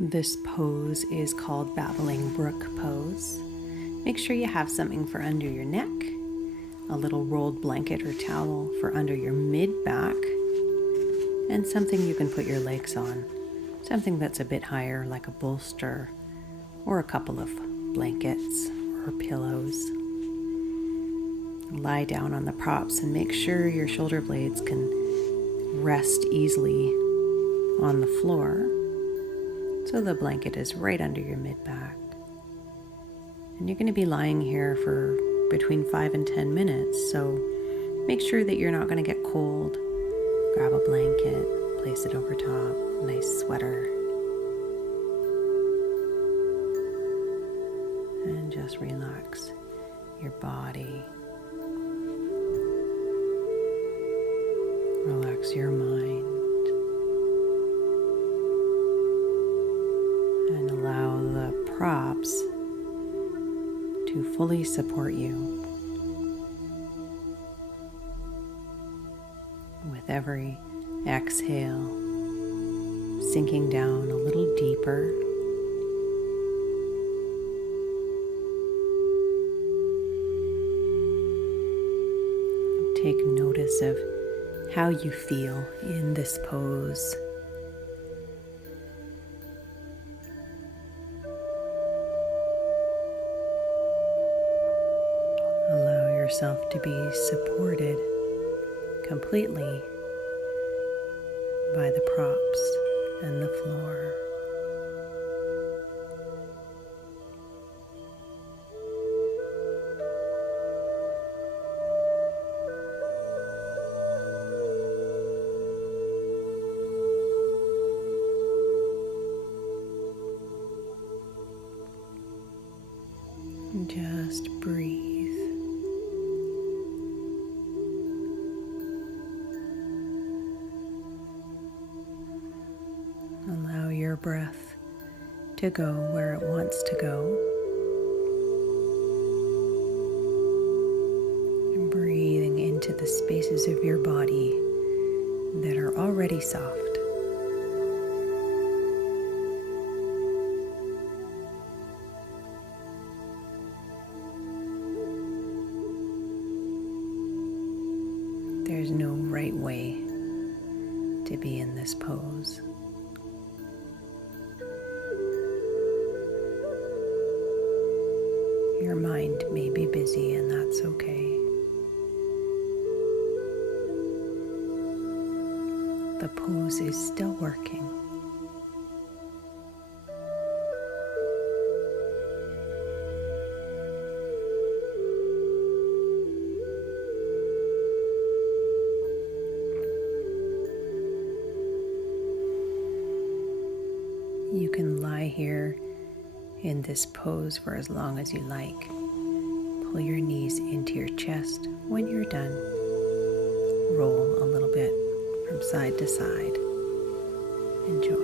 This pose is called Babbling Brook pose. Make sure you have something for under your neck, a little rolled blanket or towel for under your mid-back, and something you can put your legs on. Something that's a bit higher, like a bolster or a couple of blankets or pillows. Lie down on the props and make sure your shoulder blades can rest easily on the floor, so the blanket is right under your mid-back. And you're going to be lying here for between 5 and 10 minutes, so make sure that you're not going to get cold. Grab a blanket, place it over top, nice sweater, and just relax your body. Relax your mind. And allow the props to fully support you. With every exhale, sinking down a little deeper. Take notice of how you feel in this pose. Allow yourself to be supported completely by the props and the floor. Just breathe. Allow your breath to go where it wants to go. And breathing into the spaces of your body that are already soft. There's no right way to be in this pose. Your mind may be busy, and that's okay. The pose is still working. You can lie here in this pose for as long as you like. Pull your knees into your chest. When you're done, roll a little bit from side to side. Enjoy.